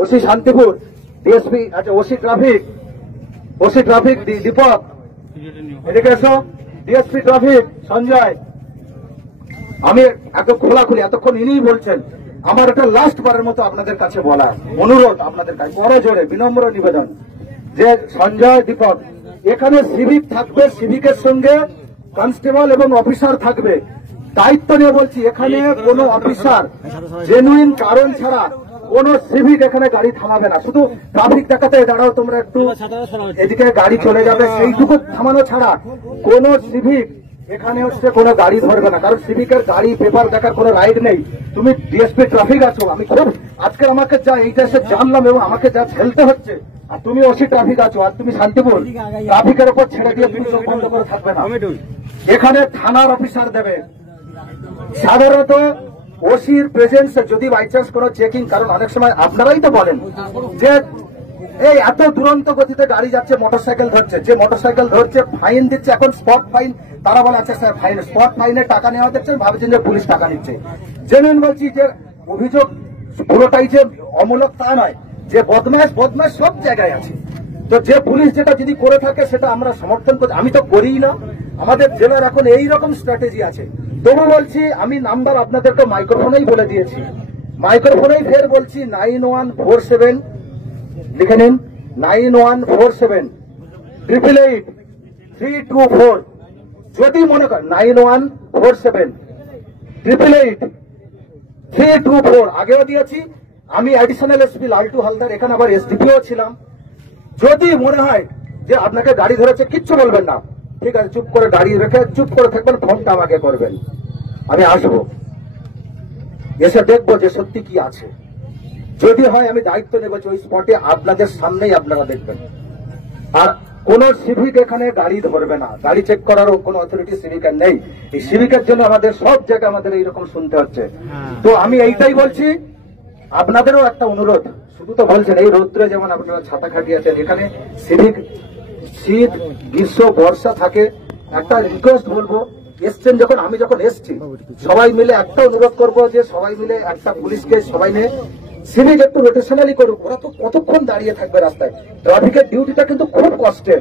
OC Shantipur, DSP, আচ্ছা OC traffic Dipak, এদিকে এসো, ডিএসপি ট্রাফিক সঞ্জয়। আমি এত খোলাখুলি এতক্ষণ ইনিই বলছেন, আমার একটা লাস্ট বারের মতো আপনাদের কাছে বলা অনুরোধ, আপনাদের কাছে বড় জোরে বিনম্র নিবেদন যে সঞ্জয়, দীপক, এখানে সিভিক থাকবে, সিভিকের সঙ্গে কনস্টেবল এবং অফিসার থাকবে। দায়িত্ব নিয়ে বলছি, এখানে কোনো অফিসার জেনুইন কারণ ছাড়া কোন সিভিক এখানে গাড়ি থামাবে না। শুধু ট্রাফিক দেখাতে দাঁড়াও তোমরা একটু, এদিকে গাড়ি চলে যাবে, সেইটুকু থামানো ছাড়া কোন সিভিক এখানে হচ্ছে কোনো গাড়ি ধরবে না। কারণ সিভিকের গাড়ি পেপার দেখার কোনো রাইট নেই। তুমি ডিএসপি ট্রাফিক আছো, আমি খুব আজকে আমাকে যা এইটা এসে জানলাম এবং আমাকে যা ঝেলতে হচ্ছে, আর তুমি ওসি ট্রাফিক আছো, আর তুমি শান্তিপুর ট্রাফিকের উপর ছেড়ে দিয়ে তুমি চোখ বন্ধ করে থাকবে না। এখানে থানার অফিসার দেবে। সাধারণত ওসির প্রেজেন্সে যদি বাই চান্স কোনো চেকিং, কারণ অনেক সময় আপনারাই তো বলেন যে এই এত দুরন্ত গতিতে গাড়ি যাচ্ছে, মোটরসাইকেল ধরছে, যে মোটরসাইকেল ধরছে ফাইন দিচ্ছে, এখন স্পট ফাইন, তারা বলে আচ্ছা স্যার ফাইন, স্পট ফাইনে টাকা নেওয়া দিচ্ছে, ভাবছেন যে পুলিশ টাকা নিচ্ছে। জেনুইন বলছি যে অভিযোগ পুরোটাই যে অমূলক তা নয়, যে বদমাশ সব জায়গায় আছে। তো যে পুলিশ যেটা যদি করে থাকে সেটা আমরা সমর্থন করি, আমি তো করিই না। আমাদের জেলার এখন এইরকম স্ট্র্যাটেজি আছে। তবু বলছি, আমি নাম্বার আপনাদেরকে মাইক্রোফোনেই বলে দিয়েছি, মাইক্রোফোনেই ফের বলছি 9147 লিখে নিন, 9147888324। যদি মনে করেন 9147888324, আগেও দিয়েছি। আমি অ্যাডিশনাল এসপি লালটু হালদার, এখানে আবার এসডিপিও ছিলাম। যদি মনে হয় যে আপনাকে গাড়ি ধরেছে, কিচ্ছু বলবেন না, ঠিক আছে, চুপ করে দাঁড়িয়ে রেখে চুপ করে থাকবেন, ফোনটা আমাকে করবেন, আমি আসবো, এসে দেখবো যে সত্যি কি আছে। যদি হয় আমি দায়িত্ব নেব যে ওই স্পটে আপনাদের সামনেই আপনারা দেখবেন। আর কোন সিভিক এখানে গাড়ি ধরবে না, গাড়ি চেক করারও কোন অথরিটি সিভিকের নেই। এই সিভিকের জন্য আমাদের সব জায়গায় আমাদের এইরকম শুনতে হচ্ছে। তো আমি এইটাই বলছি, আপনাদেরও একটা অনুরোধ, শুধু তো বলছেন এই রৌদ্রে যেমন আপনারা ছাতা খাটিয়েছেন, এখানে সিভিক শীত গ্রীষ্ম বর্ষা থাকে, একটা রিকোয়েস্ট বলবো, এসছেন যখন, আমি যখন এসছি, সবাই মিলে একটা অনুরোধ করবো যে সবাই মিলে একটা পুলিশকে সবাই নিয়ে সিভিক একটু রোটেশনালি করুক। ওরা তো কতক্ষণ দাঁড়িয়ে থাকবে রাস্তায়, ট্রাফিকের ডিউটিটা কিন্তু খুব কষ্টের।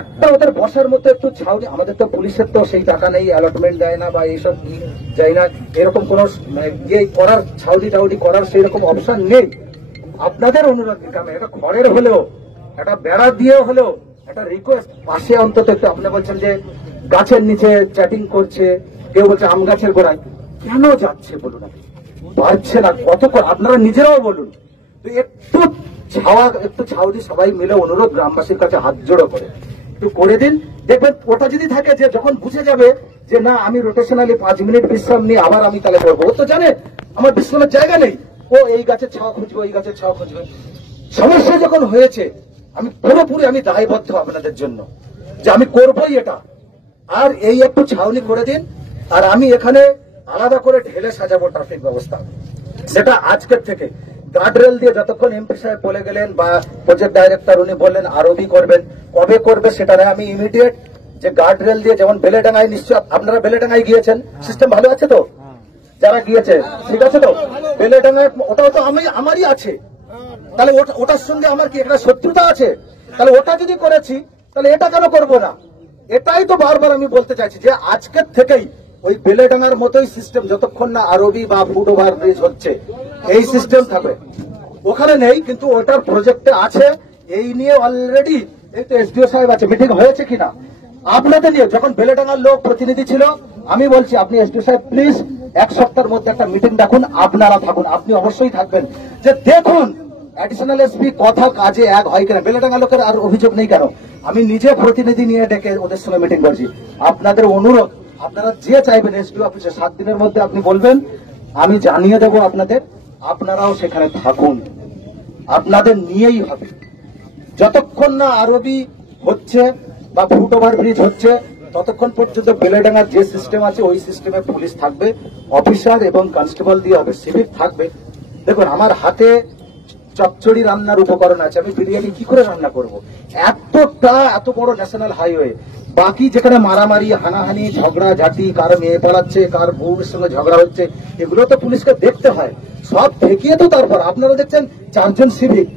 একটা ওদের বসার মতো একটু ছাউনি, আমাদের তো পুলিশের তো সেই টাকা নেই, অ্যালটমেন্ট দেয় না বা এইসব যায় না, এরকম কোন ইয়ে করার ছাউনি টাউনি করার সেই রকম অপশন নেই। আপনাদের অনুরোধ, একটা ঘরের হলেও, একটা বেড়া দিয়ে হলেও একটা রিকোয়েস্ট, পাশে অন্তত একটু, আপনি বলছেন যে গাছের নিচে চ্যাটিং করছে, কেউ বলছে আম গাছের গোড়ায়, কেন যাচ্ছে বলুন, পারছে না কতক্ষণ, আপনারা নিজেরাও বলুন। তো একটু ছাউনি সবাই মিলে অনুরোধ, গ্রামবাসীর কাছে হাত জোড়ো করে একটু করে দিন। দেখবেন ওটা যদি থাকে, যে যখন বুঝে যাবে যে না আমি রোটেশনালি 5 মিনিট বিশ্রাম নিয়ে আবার আমি তাহলে করবো, ও তো জানে আমার বিশ্রামের জায়গা নেই, ও এই গাছের ছাওয়া খুঁজবে, ওই গাছের ছাওয়া খুঁজবে। সমস্যা যখন হয়েছে, আমি পুরোপুরি আমি দায়বদ্ধ আপনাদের জন্য যে আমি করবোই এটা। আর এই একটু ছাউনি করে দিন, আর আমি এখানে আলাদা করে ঢেলে সাজাবো ট্রাফিক ব্যবস্থা, সেটা আজকের থেকে। গার্ডরেল দিয়ে যতক্ষণ এমপি সাহেব বলে গেলেন বা প্রজেক্ট ডাইরেক্টর উনি বললেন আরোবি করবেন, কবে করবে সেটা নয়, আমি ইমিডিয়েট যে গার্ডরেল দিয়ে, যেমন বেলেডাঙ্গায়, নিশ্চয় আপনারা বেলেডাঙ্গায় গিয়েছেন, সিস্টেম ভালো আছে তো, যারা গিয়েছে ঠিক আছে তো, বেলেডাঙ্গায় ওটাও তো আমারই আছে, তাহলে ওটার সঙ্গে আমার কি একটা শত্রুতা আছে? তাহলে ওটা যদি করেছি, তাহলে এটা কেন করবো না? এটাই তো বারবার আমি বলতে চাইছি যে আজকের থেকেই ওই বেলেডাঙ্গার মতোই সিস্টেম, যতক্ষণ না আরবি বা ফুট ওভার ব্রিজ হচ্ছে এই সিস্টেম থাকবে। ওখানে নেই কিন্তু ওটার প্রজেক্টে আছে, এই নিয়ে অলরেডি এই তো এসডিও সাহেব আছে, মিটিং হয়েছে কিনা আপনাদের নিয়ে, যখন বেলেডাঙ্গার লোক প্রতিনিধি ছিল, আমি বলছি আপনি এসডিও সাহেব প্লিজ 1 সপ্তাহের মধ্যে একটা মিটিং ডাকুন, আপনারা থাকুন, আপনি অবশ্যই থাকবেন, যে দেখুন অ্যাডিশনাল এসপি কথা কাজে এক হয় কিনা। বেলেডাঙ্গা লোকের আর অভিযোগ নেই কেন, আমি নিজে প্রতিনিধি নিয়ে ডেকে ওদের সঙ্গে মিটিং করছি। আপনাদের অনুরোধ, আপনারা যে চাইবেন এসডিও অফিসে 7 দিনের মধ্যে আপনি বলবেন, আমি জানিয়ে দেবো আপনাদের, আপনারাও সেখানে থাকুন, আপনাদের নিয়েই হবে। যতক্ষণ না আরবি হচ্ছে বা ফুট ওভার ব্রিজ হচ্ছে, ততক্ষণ পর্যন্ত বেলেডাঙ্গার যে সিস্টেম আছে ওই সিস্টেমে পুলিশ থাকবে, অফিসার এবং কনস্টেবল দিয়ে হবে, সিভিক থাকবে। দেখুন আমার হাতে চচ্চড়ি রান্নার উপকরণ আছে, আমি বিরিয়ানি কি করে রান্না করব? এত বড় ন্যাশনাল হাইওয়ে, বাকি যেখানে মারামারি, হানাহানি, ঝগড়া ঝাঁটি, কার মেয়ে পালাচ্ছে, কার বউয়ের সঙ্গে ঝগড়া হচ্ছে, এগুলো তো পুলিশকে দেখতে হয়। সব ঠেকিয়ে তো তারপর আপনারা দেখছেন 4 জন সিভিক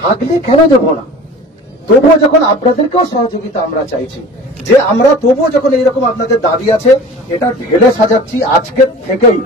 থাকলে কেন দেবো না? তবুও যখন আপনাদেরকেও সহযোগিতা আমরা চাইছি, যে আমরা তবুও যখন এইরকম আপনাদের দাবি আছে, এটা ঢেলে সাজাচ্ছি আজকের থেকেই।